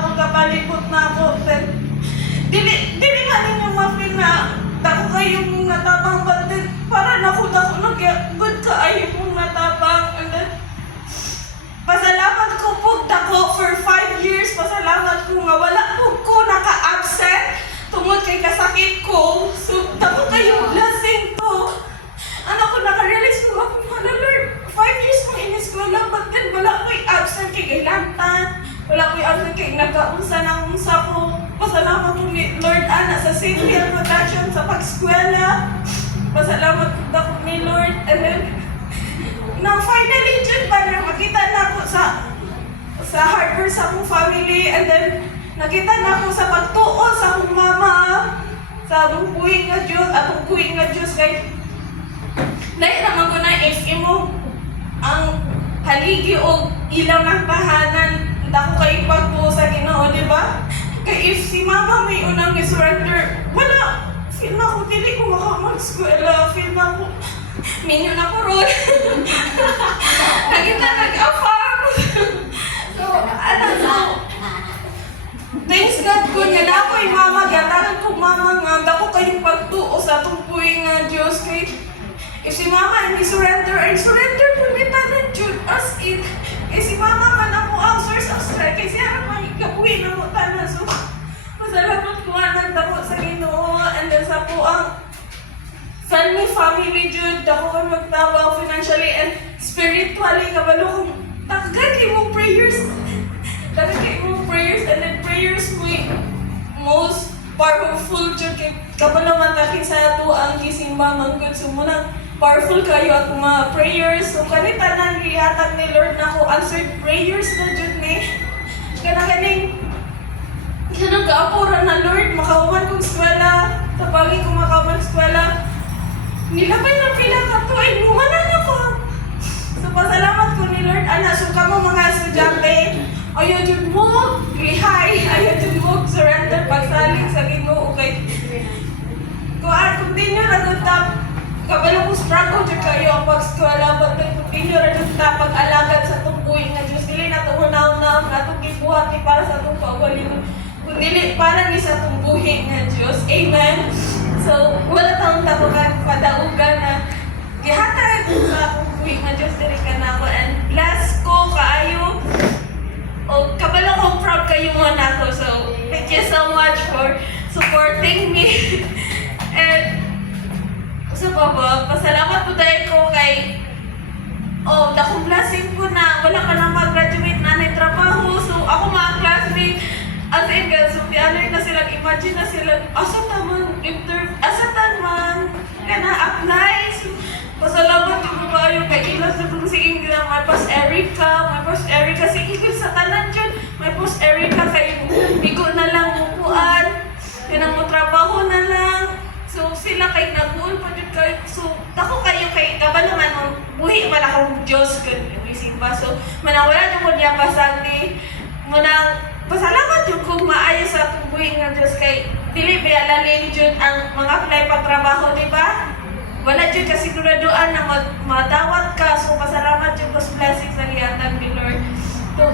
ako kapalibot na ako. Then, dili nga ninyo ma-feel na dako kayong natabang bandit. Para nakot ako good ka ay mong natabang. And then, pasalamat ko po dako for 5 years. Pasalamat ko nga wala po ko naka-absent tungod kay kasakit ko. So, dako kayong blessing to. Ano ko naka-realize ko ako, Lord, 5 years kong in-eskwela, but then wala ko'y absent kay gailantan. Wala ko'y absent kay nagkaunsa ng unsa ko. Pasalamat ko ni Lord Ana sa safety and protection sa pag-eskwela. Pasalamat ko dako ni Lord. And then, nang finally, dyan pa na makita na ako sa hard work sa akong family. And then, nakita na ako sa pagtuo sa akong mama. Sa akong buhing nga Diyos, atong buhing nga Diyos kay dahil naman ko na if imo ang haligi o ilaw ng tahanan, dako kayo pagtuo sa Ginoo, di ba? Kaya if si mama may unang surrender, wala. Feel na ako, dili ko makamag-eskwela. Feel na ako, minyo na ko ron. Nakita nag-afam. So, thanks God ko nga na ako yung mama, gatanan ko mama nga, dako kayong pagtuo sa itong puwing nga Diyos. Kaya if si mama hindi surrender, ay surrender po ni tanan Jude as in. Eh si mama man ako ang source of strength. Kasi siya naman ikabuhin na mo tanan. So, masalamat ko nga nagdako sa Ginoo. And then sa po ang family Jude, dako ka magtawa financially and spiritually. Kabalo kong takagay mong prayers. Takagay mong prayers and then prayers mo most powerful Jude. Kabalo matakin sa ato ang gisimba manggod. So muna powerful kayo at mga prayers. So, kanita nang lihatag ni Lord na ako answered prayers na dyan ni. Kanang kaapura na Lord, makauman kong eskwela. Sa pagi kong makauman eskwela. Nilabay na pila ka to, ay lumanan ako. So, pasalamat ko ni Lord. Ana, so kamo mga estudyante, ayaw dyan mo, lihay, ayaw dyan mo, surrender, pagsaling sa Ginoo, okay? Continue na doon kabalo ko struggle dyan kayo ang pag-eskwela, but then continue rin yung pag-alagad sa itong buhay nga Diyos. Dili na ito unaw-unaw na itong gibuhat ni para sa itong pagwalin. Kundi para ni sa itong buhay nga Diyos. Amen? So, wala taong tapugan, padaugan na gihatag sa itong buhay nga Diyos. Dili ka na ako. And bless ko kaayo. O, kabalo ko proud kayo mo na ako. So, thank you so much for supporting me. And sa baba, pasalamat po tayo ko kay dakong blessing po na wala ka nang mag-graduate na ng trabaho. So, ako mga classmate, as in, so, na sila, imagine na sila, asa taman, apply. So, pasalamat yung kayo kay ilas na kung sige nga, may pas Erica, sige sa tanan dyan, may pas Erica, kay bigo na lang mupuan, yan mo trabaho na lang. So, sila kay naguol pa dyan kayo. So, ako kayo kay kabalo man, buhi man akong Diyos, isimba. So, manang wala nyo ko niya pasagdi. Manang, pasalamat yung kung maayos sa itong buhi ng Diyos kay dili ba lalin dyan ang mga apply pang trabaho, di ba? Wala dyan kasi siguraduan na madawat ka. So, pasalamat yung God's blessings sa lihatag ni Lord.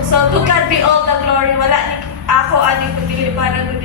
So, to God be all the glory. Wala ni ako, aning pagdili para doon